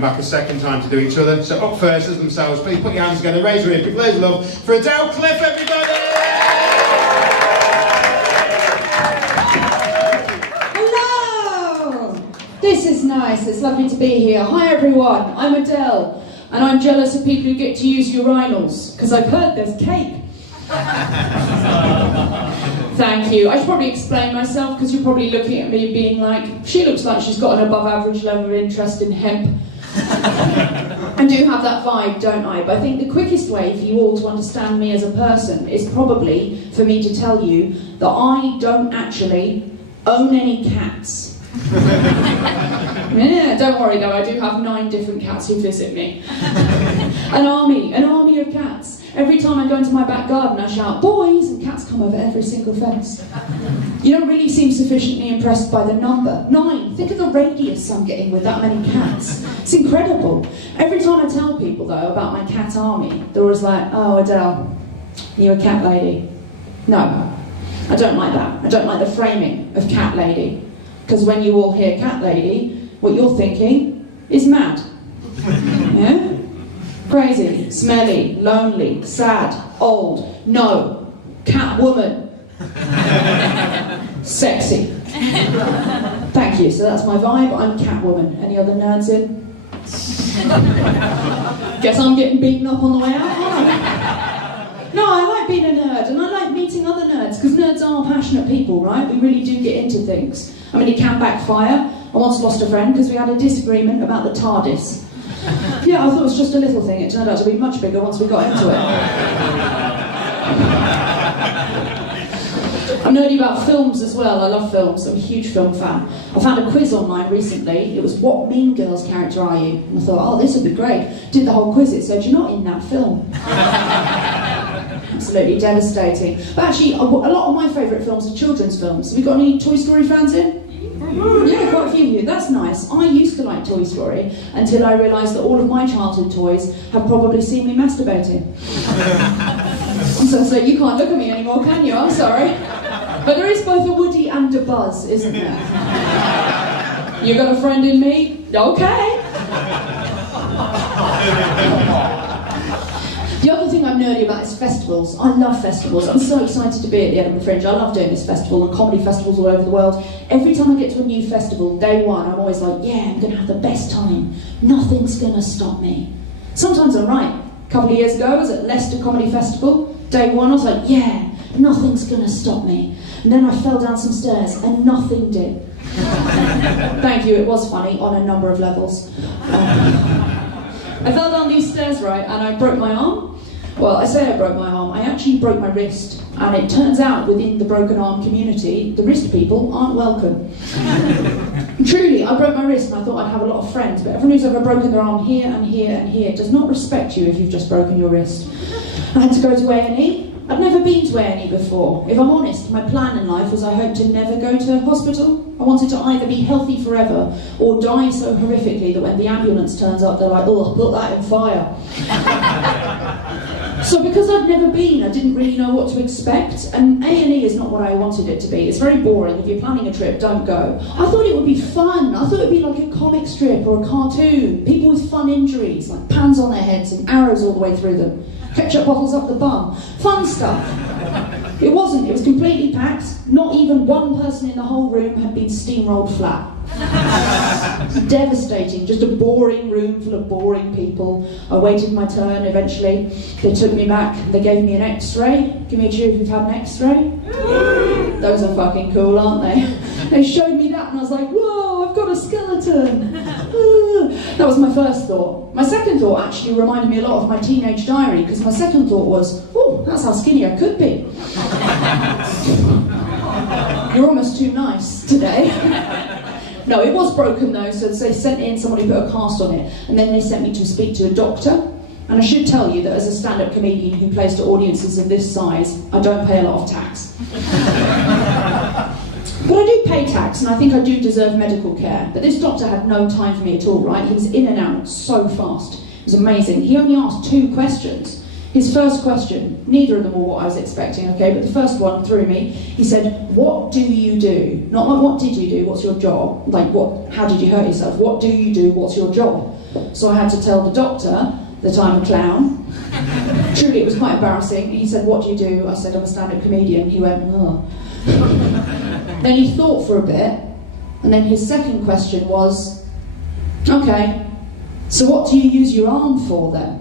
back a second time to do each other. So up first as themselves, please put your hands together, raise your big blaze of love for Adele Cliff, everybody! Hello! This is nice, it's lovely to be here. Hi everyone, I'm Adele, and I'm jealous of people who get to use urinals, because I've heard there's cake. Thank you. I should probably explain myself, because you're probably looking at me being like, she looks like she's got an above average level of interest in hemp. I do have that vibe, don't I? But I think the quickest way for you all to understand me as a person is probably for me to tell you that I don't actually own any cats. Yeah, don't worry though, I do have 9 different cats who visit me. An army of cats. Every time I go into my back garden I shout, boys, and cats come over every single fence. You don't really seem sufficiently impressed by the number. 9, think of the radius I'm getting with that many cats. It's incredible. Every time I tell people though about my cat army, they're always like, oh Adele, you're a cat lady. No, I don't like that. I don't like the framing of cat lady. Because when you all hear cat lady, what you're thinking is mad. Yeah? Crazy, smelly, lonely, sad, old. No, cat woman. Sexy. Thank you, so that's my vibe. I'm cat woman. Any other nerds in? Guess I'm getting beaten up on the way out, aren't I? No, I like being a nerd, and I like meeting other nerds, because nerds are passionate people, right? We really do get into things. I mean, it can backfire. I once lost a friend because we had a disagreement about the TARDIS. Yeah, I thought it was just a little thing. It turned out to be much bigger once we got into it. I'm nerdy about films as well. I love films. I'm a huge film fan. I found a quiz online recently. It was, what Mean Girls character are you? And I thought, oh, this would be great. Did the whole quiz. It said, you're not in that film. Absolutely devastating. But actually, a lot of my favourite films are children's films. Have we got any Toy Story fans in? Yeah, quite a few of you. That's nice. I used to like Toy Story until I realised that all of my childhood toys have probably seen me masturbating. So you can't look at me anymore, can you? I'm sorry. But there is both a Woody and a Buzz, isn't there? You got a friend in me? Okay. The other thing I'm nerdy about is festivals. I love festivals. I'm so excited to be at the Edinburgh Fringe. I love doing this festival and comedy festivals all over the world. Every time I get to a new festival, day one, I'm always like, yeah, I'm going to have the best time. Nothing's going to stop me. Sometimes I'm right. A couple of years ago, I was at Leicester Comedy Festival. Day one, I was like, yeah, nothing's going to stop me. And then I fell down some stairs and nothing did. Thank you, it was funny on a number of levels. I fell down these stairs, right, and I broke my arm. Well, I say I broke my arm, I actually broke my wrist. And it turns out within the broken arm community, the wrist people aren't welcome. Truly, I broke my wrist and I thought I'd have a lot of friends, but everyone who's ever broken their arm here and here and here does not respect you if you've just broken your wrist. I had to go to A&E. I'd never been to A&E before. If I'm honest, my plan in life was I hoped to never go to hospital. I wanted to either be healthy forever or die so horrifically that when the ambulance turns up, they're like, oh, put that in fire. So because I'd never been, I didn't really know what to expect, and A&E is not what I wanted it to be. It's very boring. If you're planning a trip, don't go. I thought it would be fun. I thought it would be like a comic strip or a cartoon. People with fun injuries, like pans on their heads and arrows all the way through them. Ketchup bottles up the bum. Fun stuff. It wasn't. It was completely packed. Not even one person in the whole room had been steamrolled flat. Devastating. Just a boring room full of boring people. I waited my turn. Eventually, they took me back. They gave me an X-ray. Give me a cheer if you've had an X-ray. Those are fucking cool, aren't they? They showed me that and I was like, whoa, I've got a skeleton. That was my first thought. My second thought actually reminded me a lot of my teenage diary, because my second thought was, oh, that's how skinny I could be. You're almost too nice today. No, it was broken though, so they sent in, somebody put a cast on it, and then they sent me to speak to a doctor. And I should tell you that as a stand-up comedian who plays to audiences of this size, I don't pay a lot of tax. But I do pay tax, and I think I do deserve medical care. But this doctor had no time for me at all, right? He was in and out so fast. It was amazing. He only asked 2 questions. His first question, neither of them were what I was expecting, okay, but the first one threw me. He said, what do you do? Not like, what did you do, what's your job? Like, how did you hurt yourself? What do you do, what's your job? So I had to tell the doctor that I'm a clown. Truly, it was quite embarrassing. He said, "What do you do?" I said, "I'm a stand-up comedian." He went, "Oh." Then he thought for a bit, and then his second question was, "Okay, so what do you use your arm for then?"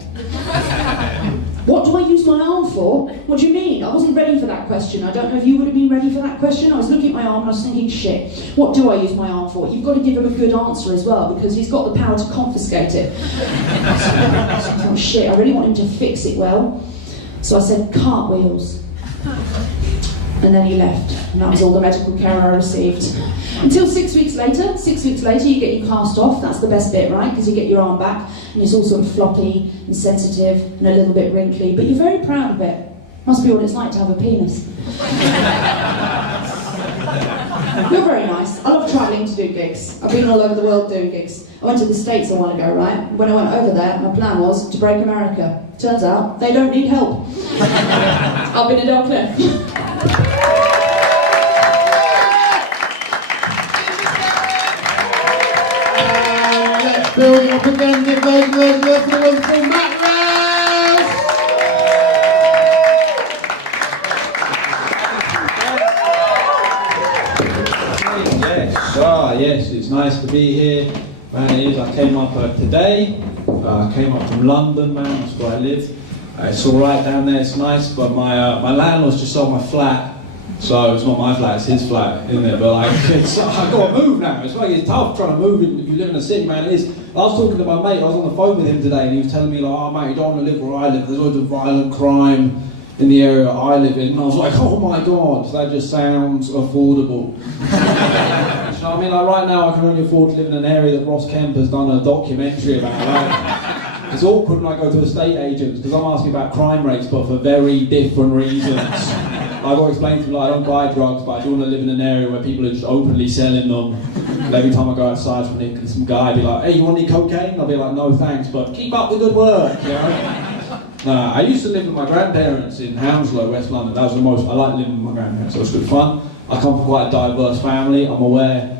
What do I use my arm for? What do you mean? I wasn't ready for that question. I don't know if you would have been ready for that question. I was looking at my arm and I was thinking, shit, what do I use my arm for? You've got to give him a good answer as well, because he's got the power to confiscate it. So I thought, shit, I really want him to fix it well. So I said, cartwheels. And then he left, and that was all the medical care I received. Until 6 weeks later. 6 weeks later, you get your cast off. That's the best bit, right? Because you get your arm back, and it's all sort of floppy and sensitive and a little bit wrinkly, but you're very proud of it. Must be what it's like to have a penis. You're very nice. I love travelling to do gigs. I've been all over the world doing gigs. I went to the States a while ago, right? When I went over there, my plan was to break America. Turns out, they don't need help. I've been Adele Cliff. Building up again, give those words love for the wonderful Matt Rouse! Yes, it's nice to be here. Man, it is. I came up today. I came up from London, man, that's where I live. It's alright down there, it's nice, but my landlord's just sold my flat. So it's not my flat, it's his flat, isn't it? But like, I've got to move now. It's like, it's tough trying to move if you live in a city, man. It is. I was talking to my mate, I was on the phone with him today, and he was telling me like, oh mate, you don't want to live where I live, there's loads of violent crime in the area I live in. And I was like, oh my god, that just sounds affordable. You know what I mean? Like right now I can only afford to live in an area that Ross Kemp has done a documentary about. Like, it's awkward when I go to estate agents, because I'm asking about crime rates, but for very different reasons. I've got to explain to them, like, I don't buy drugs, but I do want to live in an area where people are just openly selling them. And every time I go outside from Nick, some guy be like, hey, you want any cocaine? I'll be like, no thanks, but keep up the good work, you know? Nah, I used to live with my grandparents in Hounslow, West London. That was the most, I like living with my grandparents, so it was good fun. I come from quite a diverse family. I'm aware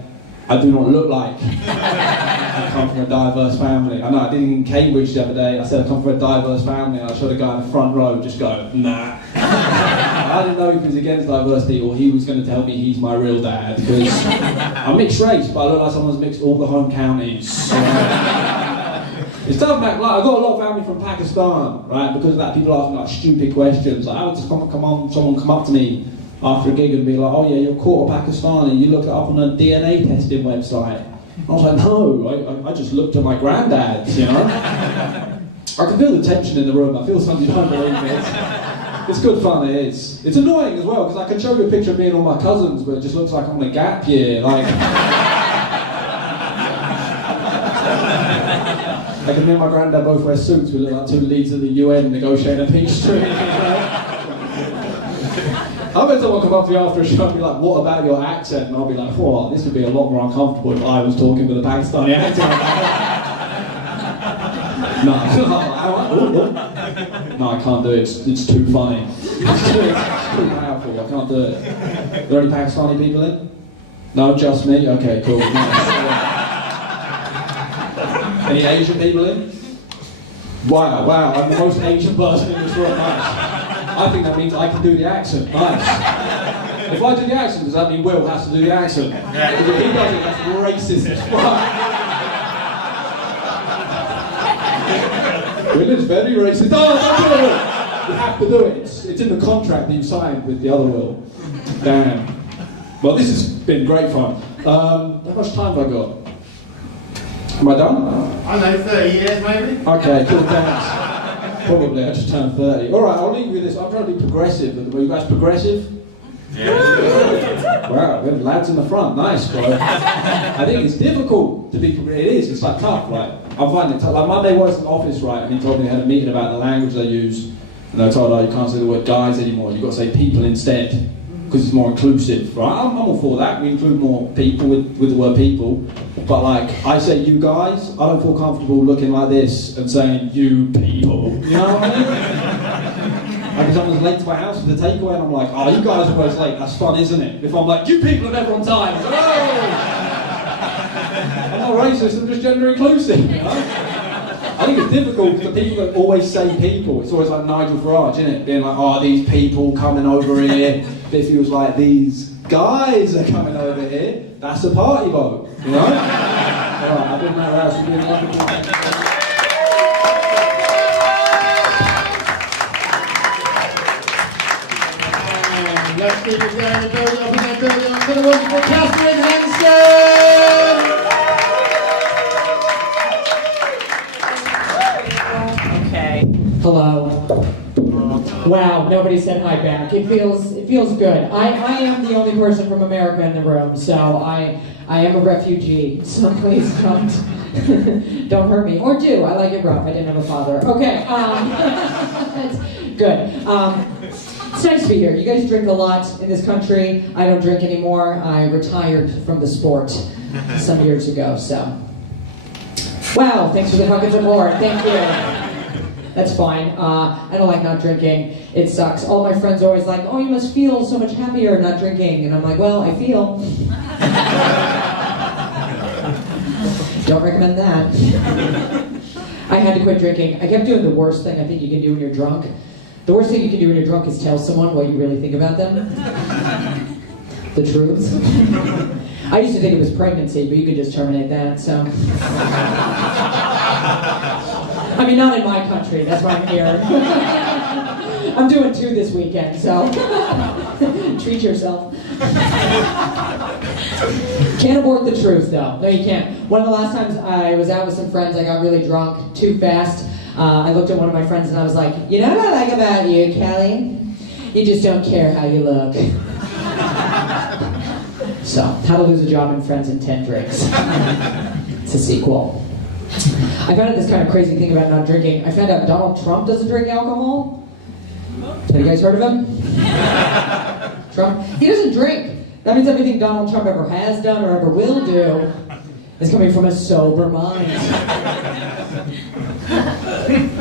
I do not look like I come from a diverse family. I know, I did it in Cambridge the other day. I said I come from a diverse family, and I showed a guy in the front row just go, nah. I didn't know if he was against diversity or he was going to tell me he's my real dad, because I'm mixed race, but I look like someone's mixed all the home counties. So, it's tough, man. Like, I've got a lot of family from Pakistan, right? Because of that, people ask me like stupid questions. Like, I would just someone come up to me after a gig and be like, oh yeah, you're quarter Pakistani, you look it up on a DNA testing website. And I was like, no, I just looked at my granddad's, you know? I can feel the tension in the room. I feel something you don't believe it. It's good fun, it is. It's annoying as well, because I can show you a picture of me and all my cousins, but it just looks like I'm on a gap year. Like, like me and my granddad both wear suits. We look like two leads of the UN negotiating a peace treaty. I bet someone come up to me after a show and be like, what about your accent? And I'll be like, oh, this would be a lot more uncomfortable if I was talking with a Pakistani accent. No, no, I can't do it. It's too funny. It's too powerful. I can't do it. Are there any Pakistani people in? No, just me? Okay, cool. Any Asian people in? Wow, I'm the most Asian person in this room. Nice. I think that means I can do the accent. Nice. If I do the accent, does that mean Will has to do the accent? Because if he does it, that's racist as fuck. Will is very racist. Oh, don't do it! You have to do it. It's in the contract that you signed with the other Will. Damn. Well, this has been great fun. How much time have I got? Am I done? I don't know, 30 years maybe? Okay, cool, thanks. Probably, I just turned 30. Alright, I'll leave you with this. I'm trying to be progressive. Are you guys progressive? Yeah. Wow, we have lads in the front. Nice, bro. I think it's difficult to be progressive. It is, it's like tough, right? I'm finding it tough. Like Monday was in the office, right, and he told me they had a meeting about the language they use. And I told her, you can't say the word guys anymore, you've got to say people instead, because it's more inclusive, right? I'm all for that, we include more people with the word people. But like, I say you guys, I don't feel comfortable looking like this and saying you people. You know what I mean? Like if someone's late to my house with a takeaway and I'm like, oh, you guys are always late, that's fun, isn't it? If I'm like, you people are never on time, I'm like, oh! I'm not racist, I'm just gender inclusive, you know? think it's difficult for people that always say people. It's always like Nigel Farage, isn't it? Being like, oh, these people coming over here. But if he was like, these guys are coming over here, that's a party vote, you know? Alright, I've been Matt Rouse, we've been wonderful. Let's keep it going, the building up in their building up for the wonderful Katharyn Henson! Okay. Hello. Wow, nobody said hi back. It feels good. I am the only person from America in the room, so I am a refugee. So please don't hurt me, or do. I like it rough. I didn't have a father. Okay. That's good. It's nice to be here. You guys drink a lot in this country. I don't drink anymore. I retired from the sport some years ago. So. Wow. Thanks for the hug and support. Thank you. That's fine. I don't like not drinking. It sucks. All my friends are always like, oh, you must feel so much happier not drinking. And I'm like, well, I feel. Don't recommend that. I had to quit drinking. I kept doing the worst thing I think you can do when you're drunk. The worst thing you can do when you're drunk is tell someone what you really think about them. The truth. I used to think it was pregnancy, but you could just terminate that, so. I mean, not in my country, that's why I'm here. I'm doing 2 this weekend, so treat yourself. Can't abort the truth, though. No, you can't. One of the last times I was out with some friends, I got really drunk too fast. I looked at one of my friends and I was like, you know what I like about you, Kelly? You just don't care how you look. So, How to Lose a Job and Friends in 10 Drinks. It's a sequel. I found out this kind of crazy thing about not drinking. I found out Donald Trump doesn't drink alcohol. Have you guys heard of him? Trump? He doesn't drink. That means everything Donald Trump ever has done or ever will do is coming from a sober mind.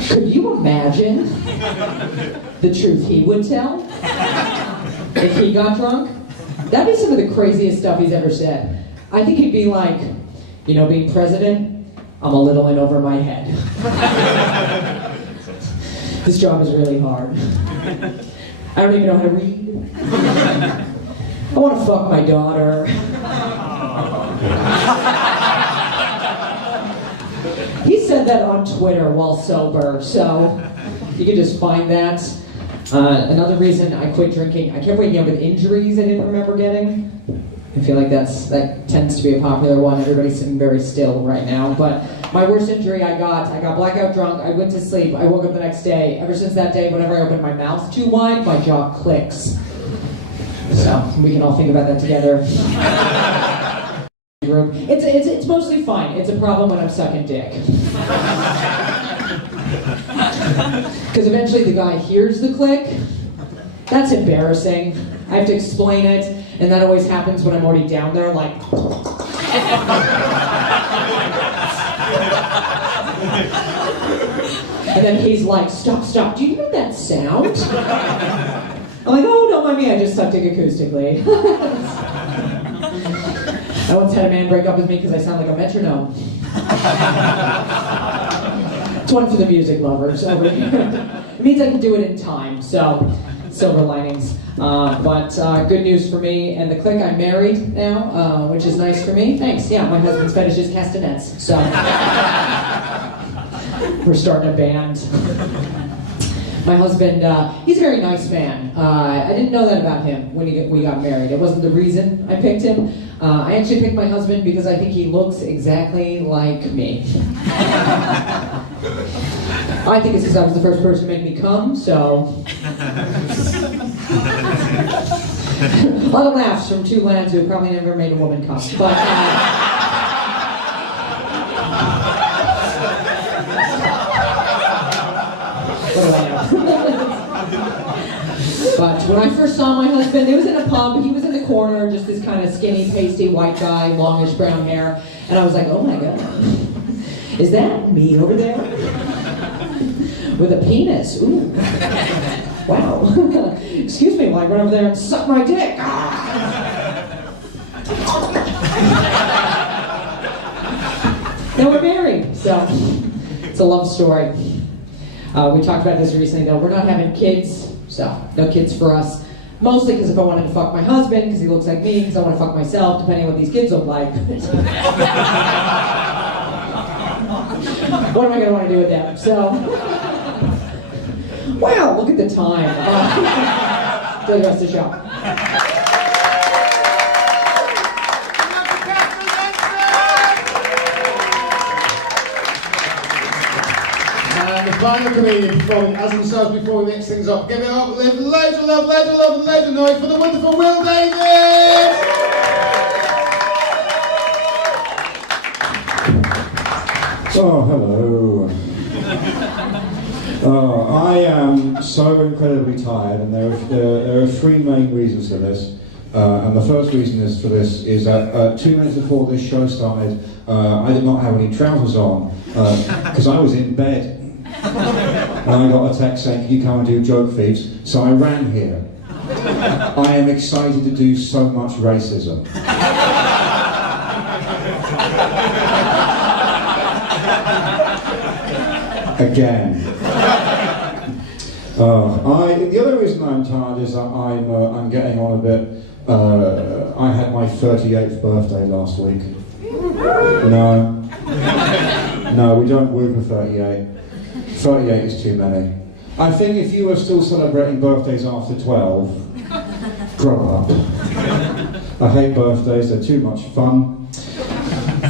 Could you imagine the truth he would tell if he got drunk? That'd be some of the craziest stuff he's ever said. I think he'd be like, you know, being president, I'm a little in over my head. This job is really hard. I don't even know how to read. I want to fuck my daughter. He said that on Twitter while sober, so you can just find that. Another reason I quit drinking, I kept waking up with injuries I didn't remember getting. I feel like that tends to be a popular one. Everybody's sitting very still right now. But my worst injury I got blackout drunk, I went to sleep, I woke up the next day. Ever since that day, whenever I open my mouth too wide, my jaw clicks. So we can all think about that together. It's mostly fine. It's a problem when I'm sucking dick. Because eventually the guy hears the click. That's embarrassing. I have to explain it, and that always happens when I'm already down there, like. And then he's like, stop, do you hear that sound? I'm like, oh, don't mind me, I just sucked dick acoustically. I once had a man break up with me because I sound like a metronome. It's one for the music lovers over here. It means I can do it in time, so silver linings. But good news for me and the clique, I'm married now, which is nice for me. Thanks, yeah, my husband's fetish is castanets, so we're starting a band. My husband, he's a very nice man. I didn't know that about him when we got married. It wasn't the reason I picked him. I actually picked my husband because I think he looks exactly like me. I think it's because I was the first person to make me come, so. A lot of laughs from 2 lads who have probably never made a woman come. But, what do I know? But when I first saw my husband, it was in a pub, he was in the corner, just this kind of skinny, pasty, white guy, longish brown hair, and I was like, oh my god, is that me over there? With a penis, ooh. Wow. Excuse me while I run over there and suck my dick. Now we're married, so it's It's a love story. We talked about this recently, though. We're not having kids, so no kids for us. Mostly because if I wanted to fuck my husband, because he looks like me, because I want to fuck myself, depending on what these kids look like. What am I going to want to do with them? So, wow, look at the time. For the rest of the show. The final comedian performing as themselves before we mix things up. Give it up with loads of love, and loads of noise for the wonderful Will Davies! Oh, hello. I am so incredibly tired, and there are three main reasons for this. And the first reason for this is that 2 minutes before this show started, I did not have any trousers on because I was in bed. And I got a text saying, "Can you come and do Joke Thieves?" So I ran here. I am excited to do so much racism. Again. The other reason I'm tired is that I'm getting on a bit. I had my 38th birthday last week. No, we don't woo for 38. 38 is too many. I think if you were still celebrating birthdays after 12, grow up. I hate birthdays, they're too much fun.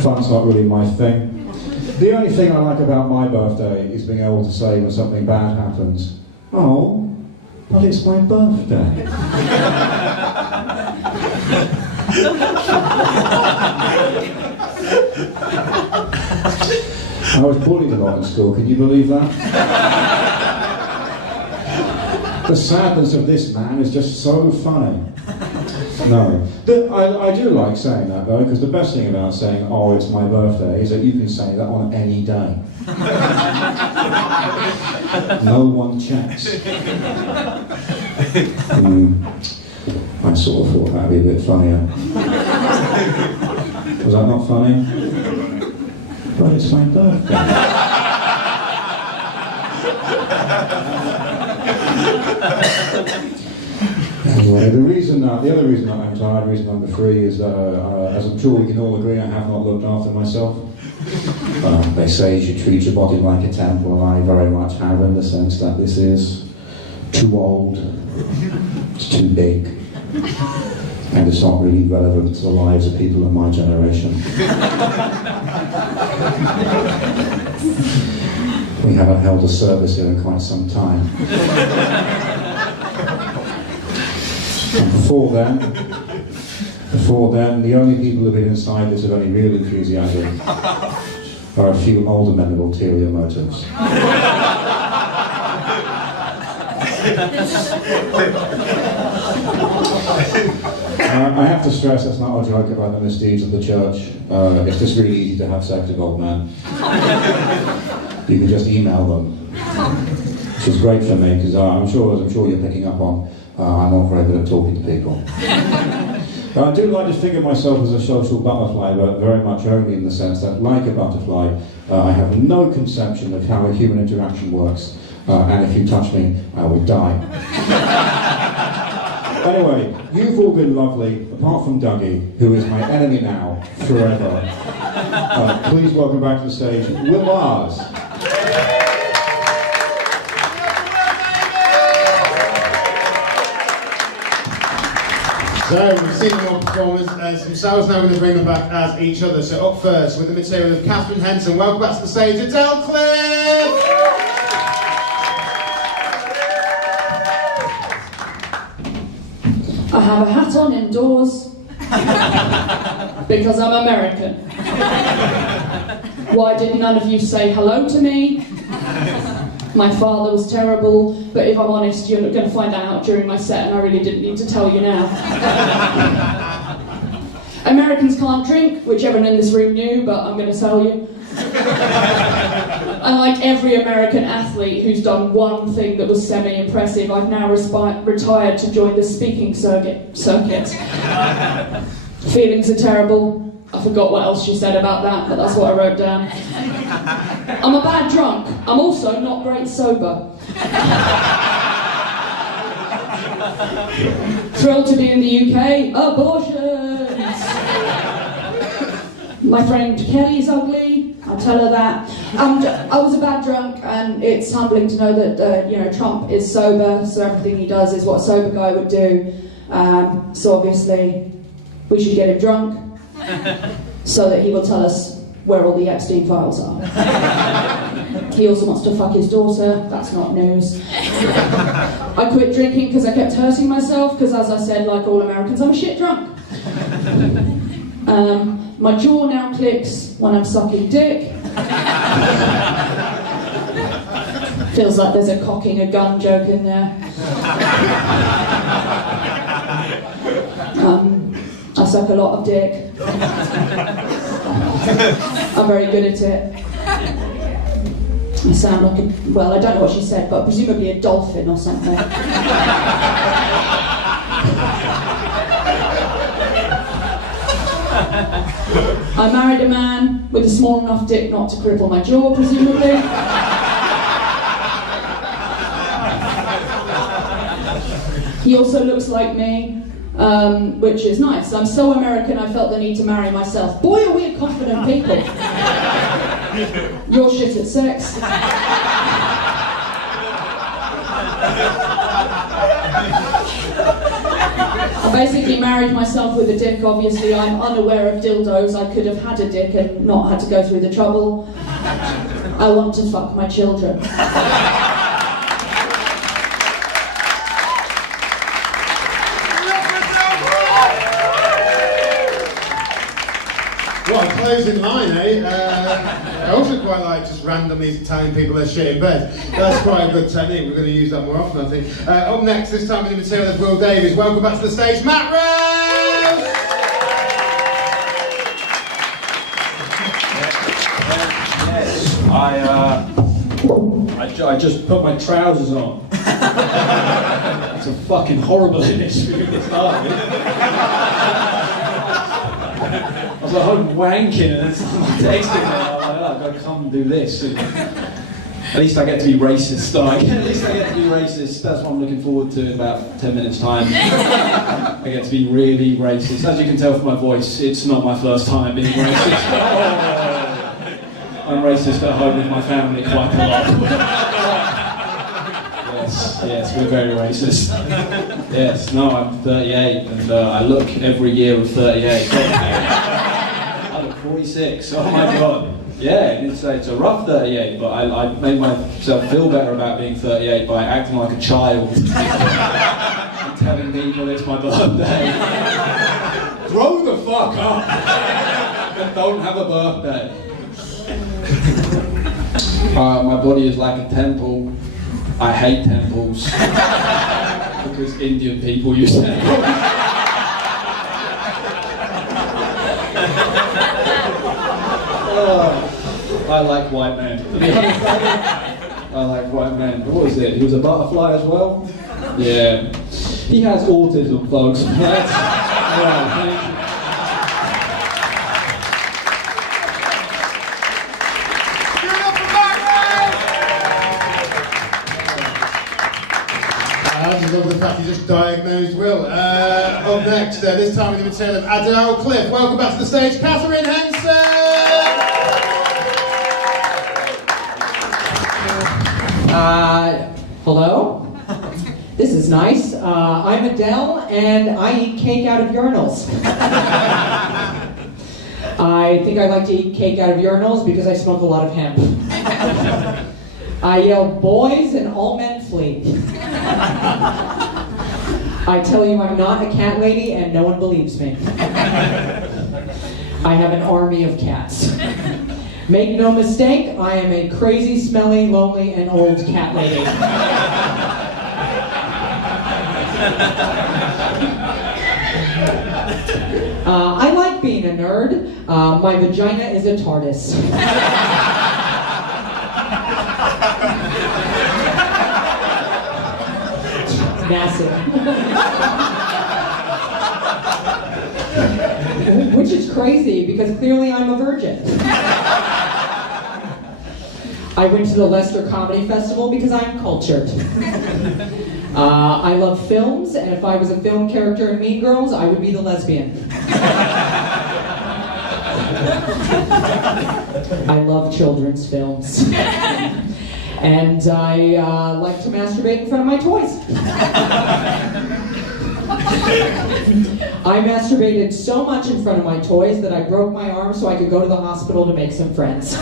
Fun's not really my thing. The only thing I like about my birthday is being able to say when something bad happens, "Oh, but it's my birthday." I was bullied a lot in school, can you believe that? The sadness of this man is just so funny. No. I do like saying that though, because the best thing about saying, "Oh, it's my birthday," is that you can say that on any day. No one checks. I sort of thought that'd be a bit funnier. Was that not funny? But it's my birthday. Anyway, the other reason that I'm tired, reason number 3, is that, as I'm sure we can all agree, I have not looked after myself. They say you should treat your body like a temple, and I very much have, in the sense that this is too old, it's too big, and it's not really relevant to the lives of people of my generation. We haven't held a service here in quite some time. And before then, the only people who've been inside this with any real enthusiasm are a few older men with ulterior motives. I have to stress that's not a joke about the misdeeds of the church. It's just really easy to have sex with old men. You can just email them, which is great for me because I'm sure you're picking up on. I'm not very good at talking to people. I do like to think of myself as a social butterfly, but very much only in the sense that, like a butterfly, I have no conception of how a human interaction works, and if you touch me, I will die. Anyway, you've all been lovely, apart from Dougie, who is my enemy now, forever. Please welcome back to the stage, Will Davies. So, we've seen them all performers as themselves, now we're going to bring them back as each other. So up first, with the material of Katharyn Henson, welcome back to the stage, Adele Cliff! I have a hat on indoors because I'm American. Why did none of you say hello to me? My father was terrible, but if I'm honest, you're not going to find that out during my set, and I really didn't need to tell you now. Americans can't drink, which everyone in this room knew, but I'm going to tell you. Unlike every American athlete who's done one thing that was semi-impressive, I've now retired to join the speaking circuit. Feelings are terrible. I I forgot what else she said about that, but that's what I wrote down. I'm a bad drunk. I'm also not great sober. Thrilled to be in the UK. Abortions! My friend Kelly's ugly. I tell her that. I was a bad drunk, and it's humbling to know that Trump is sober, so everything he does is what a sober guy would do. So obviously, we should get him drunk so that he will tell us where all the Epstein files are. He also wants to fuck his daughter. That's not news. I quit drinking because I kept hurting myself, because as I said, like all Americans, I'm a shit drunk. My jaw now clicks when I'm sucking dick. Feels like there's a cocking a gun joke in there. I suck a lot of dick. I'm very good at it. I sound like I don't know what she said, but presumably a dolphin or something. I married a man with a small enough dick not to cripple my jaw, presumably. He also looks like me, which is nice. I'm so American I felt the need to marry myself. Boy, are we confident people. You're shit at sex. I basically married myself with a dick. Obviously, I'm unaware of dildos. I could have had a dick and not had to go through the trouble. I want to fuck my children. What a closing line, eh? I also quite like just randomly telling people they're shit in bed. That's quite a good technique. We're going to use that more often, I think. Up next, this time in the material of Will Davies. Welcome back to the stage, Matt Rouse! Yes, I just put my trousers on. It's a fucking horrible image for you to start with. I was at home wanking and then someone texted me, I was like, I've got to come and do this. And at least I get to be racist, At least I get to be racist. That's what I'm looking forward to in about 10 minutes' time. I get to be really racist. As you can tell from my voice, it's not my first time being racist. I'm racist at home with my family quite a lot. Yes, we're very racist. Yes, no, I'm 38 and I look every year of 38. I look 46, oh my god. Yeah, it's a rough 38, but I made myself feel better about being 38 by acting like a child. And telling people it's my birthday. Grow the fuck up! And don't have a birthday. My body is like a temple. I hate temples because Indian people use temples. I like white men. I like white men. What was it? He was a butterfly as well? Yeah. He has autism, folks. Right, thank you. I just love the fact you just diagnosed Will. Up next, this time in the material of Adele Cliff. Welcome back to the stage, Katharyn Henson! Hello? This is nice. I'm Adele, and I eat cake out of urinals. I think I like to eat cake out of urinals because I smoke a lot of hemp. I yell, boys, and all men flee. I tell you I'm not a cat lady, and no one believes me. I have an army of cats. Make no mistake, I am a crazy, smelly, lonely, and old cat lady. I like being a nerd. My vagina is a TARDIS. Massive. Which is crazy. crazy because clearly I'm a virgin. I went to the Leicester Comedy Festival because I'm cultured. I love films, and if I was a film character in Mean Girls, I would be the lesbian. I love children's films. And I like to masturbate in front of my toys. I masturbated so much in front of my toys that I broke my arm so I could go to the hospital to make some friends.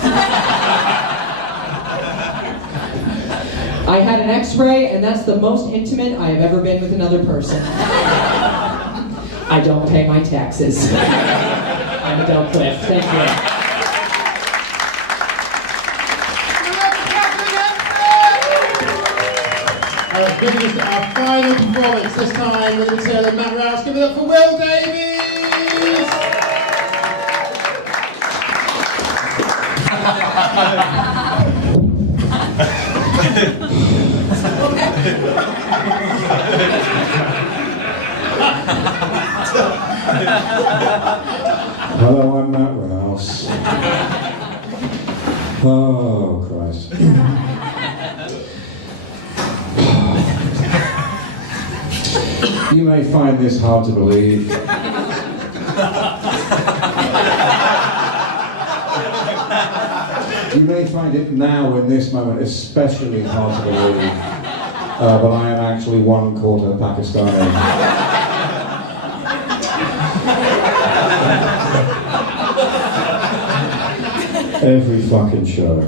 I had an x-ray, and that's the most intimate I have ever been with another person. I don't pay my taxes. I'm Adele Cliff. Thank you. This is our final performance, this time with the material of Matt Rouse. Give it up for Will Davies! Hello, I'm Matt Rouse. Oh, Christ. You may find this hard to believe. You may find it now in this moment especially hard to believe, but I am actually 1/4 Pakistani. Every fucking show.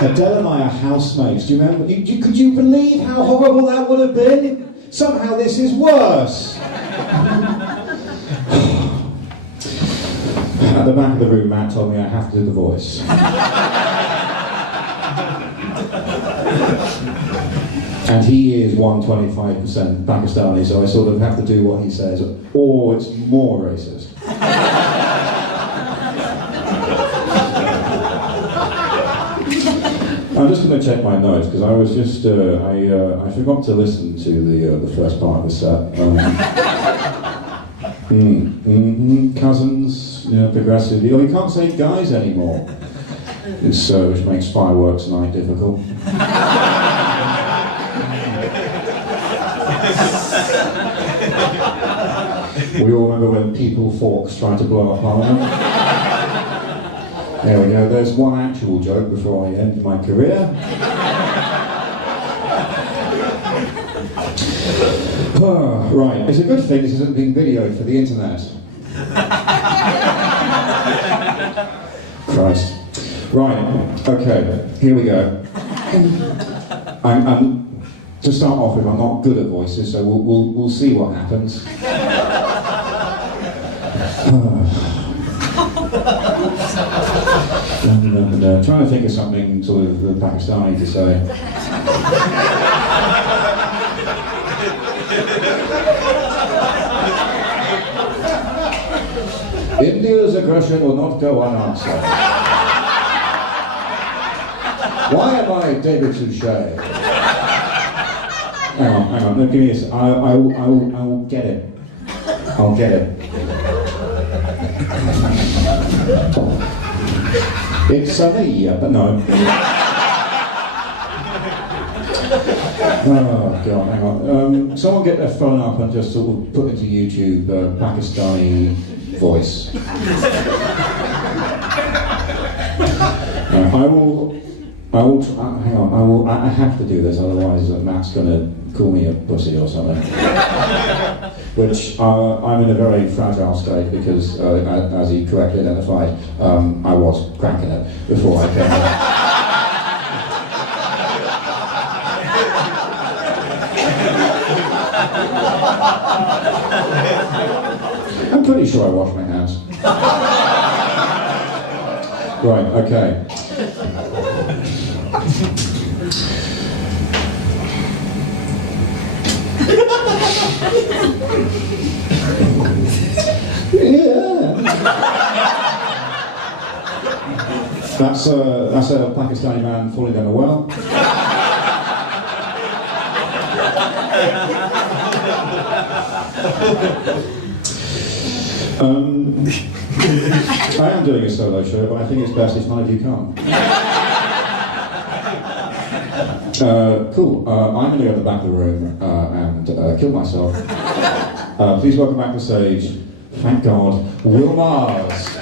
Adele and I are housemates. Do you remember? Could you believe how horrible that would have been? Somehow this is worse. At the back of the room, Matt told me I have to do the voice. And he is 125% Pakistani, so I sort of have to do what he says, or it's more racist. I'm just going to check my notes because I was just I forgot to listen to the first part of the set. Cousins, progressive. Oh, you can't say guys anymore. It's which makes fireworks night difficult. We all remember when people forks tried to blow up Parliament. There we go, there's one actual joke before I end my career. Right, it's a good thing this isn't being videoed for the internet. Christ. Right, okay, here we go. To start off with, I'm not good at voices, so we'll see what happens. Trying to think of something sort of Pakistani to say. India's aggression will not go unanswered. Why am I David Suchet? Hang on, no, give me this. I will get it. I'll get it. It's sunny, but no. Oh God, hang on. Someone get their phone up and just sort of put into YouTube Pakistani voice. Hang on, I have to do this, otherwise Matt's gonna call me a pussy or something. Which I'm in a very fragile state because, as he correctly identified, I was cracking it before I came here. I'm pretty sure I washed my hands. Right, okay. Yeah. That's a Pakistani man falling down a well. I am doing a solo show, but I think it's best if none of you come. Cool. I'm going to go to the back of the room and kill myself. Please welcome back to the stage, thank God, Will Mars.